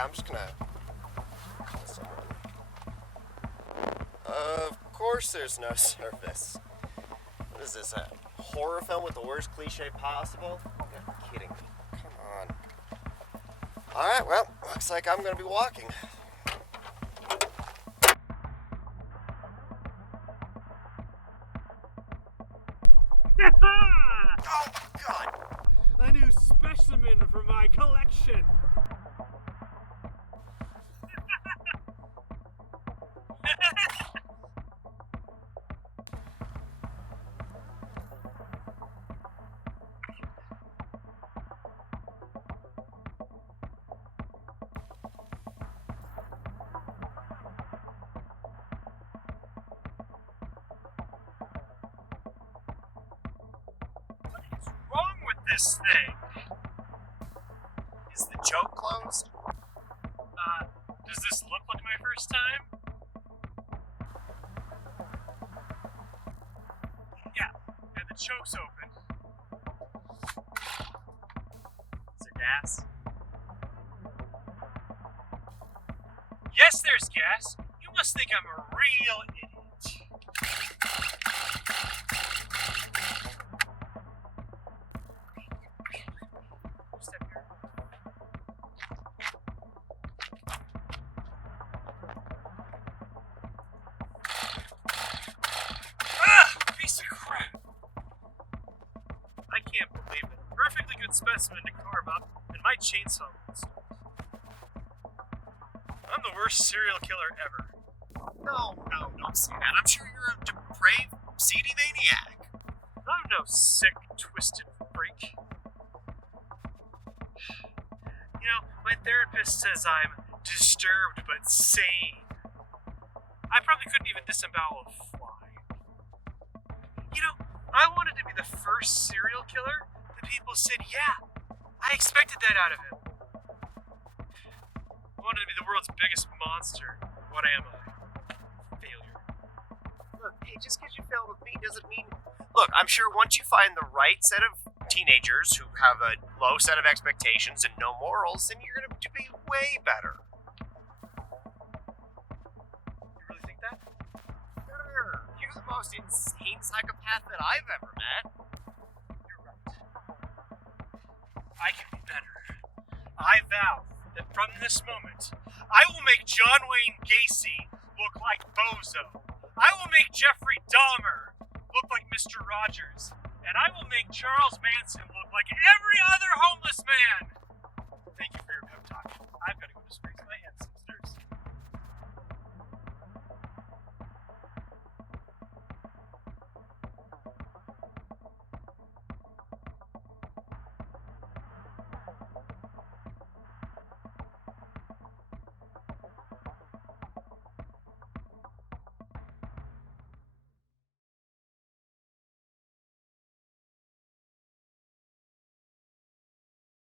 Yeah, I'm just gonna call someone. Of course there's no service. What is this, a horror film with the worst cliche possible? You're kidding me. Come on. Alright, well, looks like I'm gonna be walking. Oh, God! A new specimen for my collection. What is wrong with this thing? Is the joke closed? Does this look like my first time? Yeah, and the choke's open. Is there gas? Yes, there's gas. You must think I'm a real idiot. Step here. Piece of crap. I can't believe it. Perfectly good specimen to carve up, and my chainsaw won't start. I'm the worst serial killer ever. No, don't say that. I'm sure you're a depraved, seedy maniac. I'm no sick, twisted freak. You know, my therapist says I'm disturbed but sane. I probably couldn't even disembowel a fly. You know, I wanted to be the first serial killer that people said, yeah, I expected that out of him. I wanted to be the world's biggest monster. What am I? Failure. Look, hey, just because you failed with me doesn't mean... Look, I'm sure once you find the right set of teenagers who have a low set of expectations and no morals, then you're going to be way better. You really think that? Sure. You're the most insane psychopath that I've ever met. You're right. I can be better. I vow that from this moment, I will make John Wayne Gacy look like Bozo. I will make Jeffrey Dahmer look like Mr. Rogers. And I will make Charles Manson look like every other